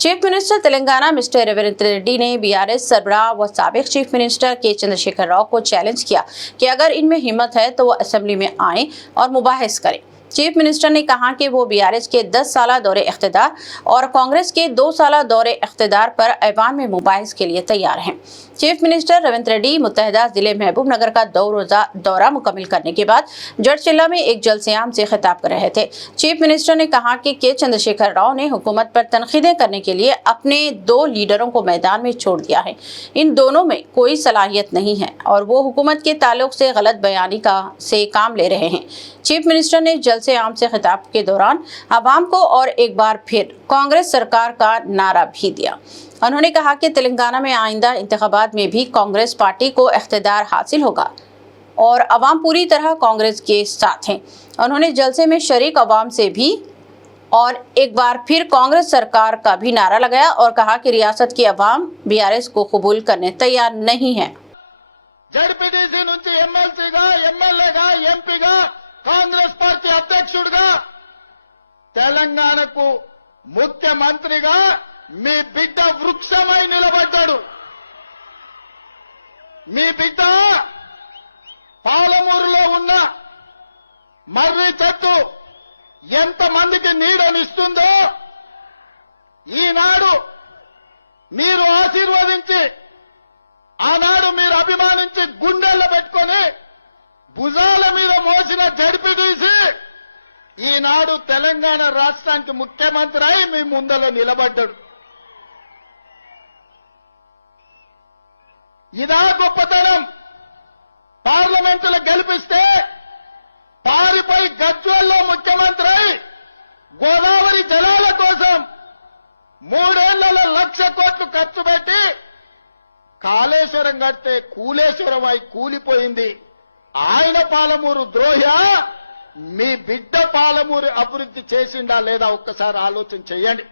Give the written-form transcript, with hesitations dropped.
Chief minister Telangana mister Revanth Reddy ने BRS सरबराह व साबिक चीफ मिनिस्टर के चंद्रशेखर राव को चैलेंज किया कि अगर इनमें हिम्मत है तो वो असेंबली में आएं और मुबाहिस करें। चीफ मिनिस्टर ने कहा कि वो बीआरएस के 10 साल दौरे इख्तिदार और कांग्रेस के 2 साल दौरे इख्तिदार पर ऐवान में मुबाहिस के लिए तैयार हैं। चीफ मिनिस्टर रेवंत रेड्डी मुत्तहदा जिले महबूब नगर का 2 रोजा दौरा मुकम्मल करने के बाद जड़चिल्ला में एक जलसेआम से खिताब कर रहे थे। चीफ मिनिस्टर ने कहा कि के चंद्रशेखर राव ने हुकूमत पर तनकीदें करने के लिए अपने 2 लीडरों को मैदान में छोड़ दिया है। इन दोनों में कोई सलाहियत नहीं है और वो हुकूमत के ताल्लुक से गलत बयानी से काम ले रहे हैं। चीफ मिनिस्टर ने जलसे-आम से खिताब के दौरान आवाम को और एक बार फिर कांग्रेस सरकार का नारा भी दिया। उन्होंने कहा कि तेलंगाना में आइंदा इंतखाबात में भी कांग्रेस पार्टी को इख्तिदार हासिल होगा और अवाम पूरी तरह कांग्रेस के साथ हैं। उन्होंने जलसे में शरीक अवाम से भी और एक बार फिर कांग्रेस सरकार का भी नारा लगाया और कहा कि रियासत की अवाम बीआरएस को कबूल करने तैयार नहीं है। జడ్పీటీసీ నుంచి ఎమ్మెల్సీగా ఎమ్మెల్యేగా ఎంపీగా కాంగ్రెస్ పార్టీ అధ్యక్షుడిగా తెలంగాణకు ముఖ్యమంత్రిగా మీ బిడ్డ వృక్షమై నిలబడ్డాడు। మీ బిడ్డ పాలమూరులో ఉన్న మర్రి చెట్టు ఎంతమందికి నీడనిస్తుందో ఈనాడు మీరు ఆశీర్వదించి ఆనాడు మీరు అభిమానించి గుండెల్లో పెట్టుకొని భుజాల మీద మోసిన జడ్పీటీసీ ఈనాడు తెలంగాణ రాష్ట్రానికి ముఖ్యమంత్రి అయి మీ ముందర నిలబడ్డాడు। ఇదా గొప్పతనం। పార్లమెంటులో గెలిపిస్తే పారిపై గజ్వేల్లో ముఖ్యమంత్రి అయి గోదావరి జలాల కోసం 3 ఏళ్లలో 1,00,000 కోట్లు ఖర్చు పెట్టి కాళేశ్వరం కడితే కూలేశ్వరం అయి కూలిపోయింది। ఆయన పాలమూరు ద్రోహి మీ బిడ్డ పాలమూరు అభివృద్ధి చేసిందా లేదా ఒక్కసారి ఆలోచన చేయండి।